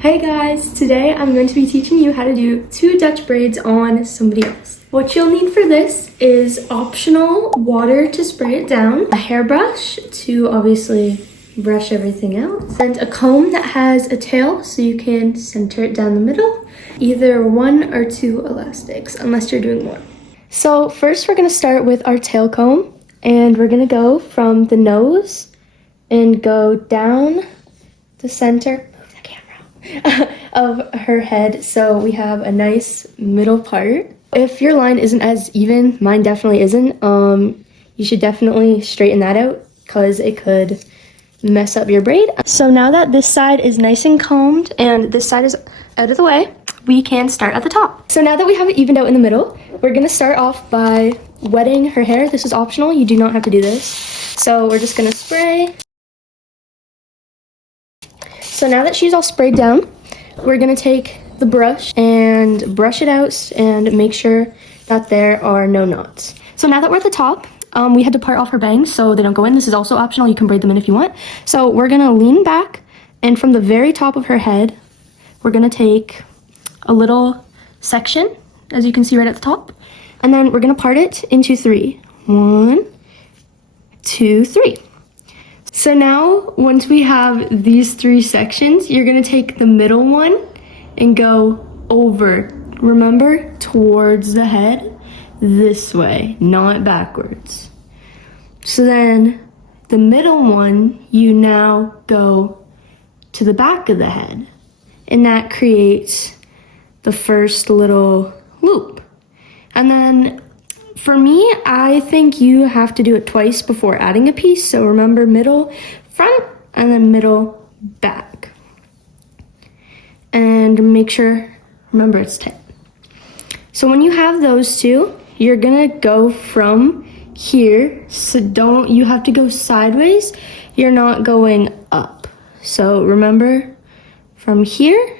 Hey guys, today I'm going to be teaching you how to do 2 Dutch braids on somebody else. What you'll need for this is optional water to spray it down, a hairbrush to obviously brush everything out, and a comb that has a tail so you can center it down the middle, either 1 or 2 elastics, unless you're doing more. So first we're going to start with our tail comb, and we're going to go from the nose and go down the center of her head, so we have a nice middle part. If your line isn't as even, mine definitely isn't, you should definitely straighten that out because it could mess up your braid. So now that this side is nice and combed and this side is out of the way, we can start at the top. So now that we have it evened out in the middle, we're gonna start off by wetting her hair. This is optional, you do not have to do this. So we're just gonna spray. So now that she's all sprayed down, we're gonna take the brush and brush it out and make sure that there are no knots. So now that we're at the top, we had to part off her bangs so they don't go in. This is also optional, you can braid them in if you want. So we're gonna lean back, and from the very top of her head, we're gonna take a little section, as you can see right at the top, and then we're gonna part it into 3. 1, 2, 3. So now, once we have these 3 sections, you're gonna take the middle one and go over. Remember, towards the head, this way, not backwards. So then, the middle one, you now go to the back of the head, and that creates the first little loop. And then, for me, I think you have to do it twice before adding a piece. So remember, middle, front, and then middle, back. And make sure, remember it's 10. So when you have those 2, you're gonna go from here. So you have to go sideways. You're not going up. So remember, from here,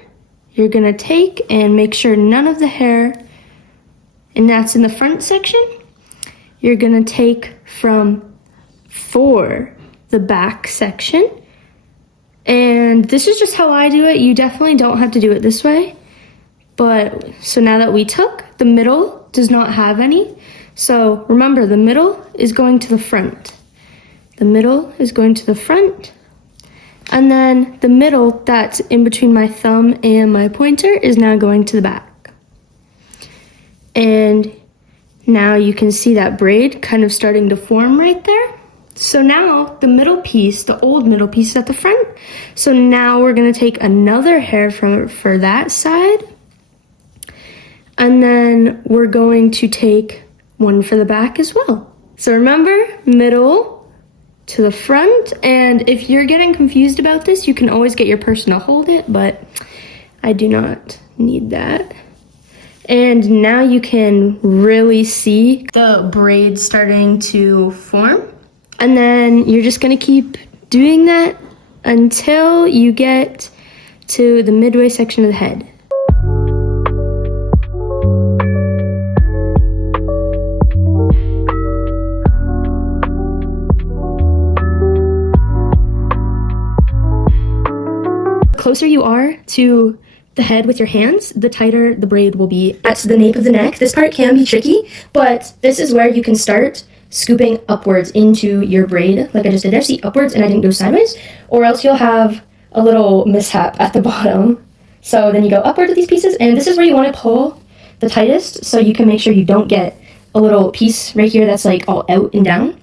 you're gonna take and make sure none of the hair, and that's in the front section, you're gonna take from for the back section. And this is just how I do it. You definitely don't have to do it this way. But, so now that we took, the middle does not have any. So remember, the middle is going to the front. The middle is going to the front. And then the middle that's in between my thumb and my pointer is now going to the back. And now you can see that braid kind of starting to form right there. So now the middle piece, the old middle piece is at the front. So now we're gonna take another hair for that side. And then we're going to take one for the back as well. So remember, middle to the front. And if you're getting confused about this, you can always get your person to hold it, but I do not need that. And now you can really see the braid starting to form. And then you're just gonna keep doing that until you get to the midway section of the head. The closer you are to the head with your hands, the tighter the braid will be at the nape of the neck. This part can be tricky, but this is where you can start scooping upwards into your braid, like I just did there. See, upwards, and I didn't go sideways, or else you'll have a little mishap at the bottom. So then you go upward with these pieces, and this is where you want to pull the tightest, so you can make sure you don't get a little piece right here that's like all out and down.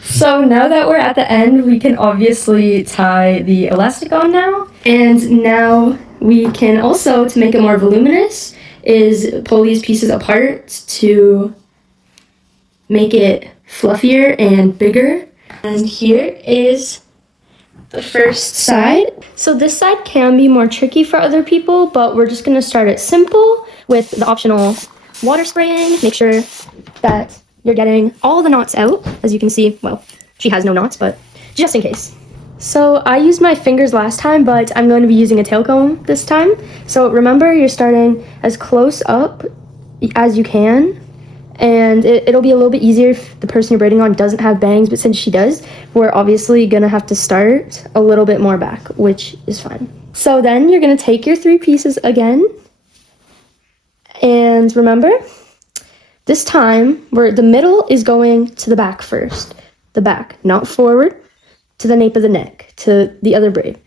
So now that we're at the end, we can obviously tie the elastic on now. And now we can also, to make it more voluminous, is pull these pieces apart to make it fluffier and bigger. And here is the first side. So this side can be more tricky for other people, but we're just gonna start it simple with the optional water spraying. Make sure that you're getting all the knots out. As you can see, well, she has no knots, but just in case. So I used my fingers last time, but I'm going to be using a tail comb this time. So remember, you're starting as close up as you can, And it'll be a little bit easier if the person you're braiding on doesn't have bangs, but since she does, we're obviously gonna have to start a little bit more back, which is fine. So then you're gonna take your 3 pieces again, and remember, this time where the middle is going to the back first, the back, not forward to the nape of the neck, to the other braid.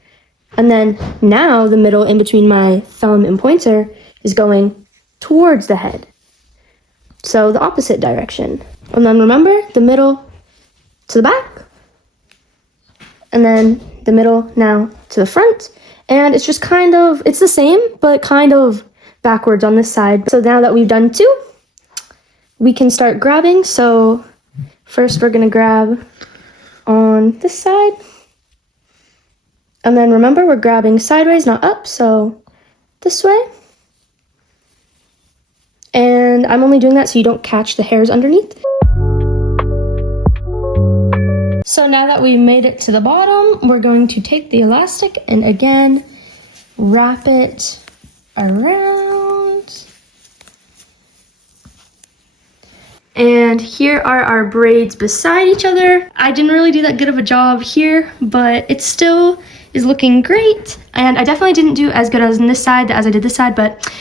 And then now the middle in between my thumb and pointer is going towards the head. So the opposite direction. And then remember, the middle to the back, and then the middle now to the front. And it's just kind of, it's the same, but kind of backwards on this side. So now that we've done 2, we can start grabbing. So first we're gonna grab on this side. And then remember, we're grabbing sideways, not up, so this way. And I'm only doing that so you don't catch the hairs underneath. So now that we made it to the bottom, we're going to take the elastic and again, wrap it around. And here are our braids beside each other. I didn't really do that good of a job here, but it still is looking great. And I definitely didn't do as good as on this side as I did this side, but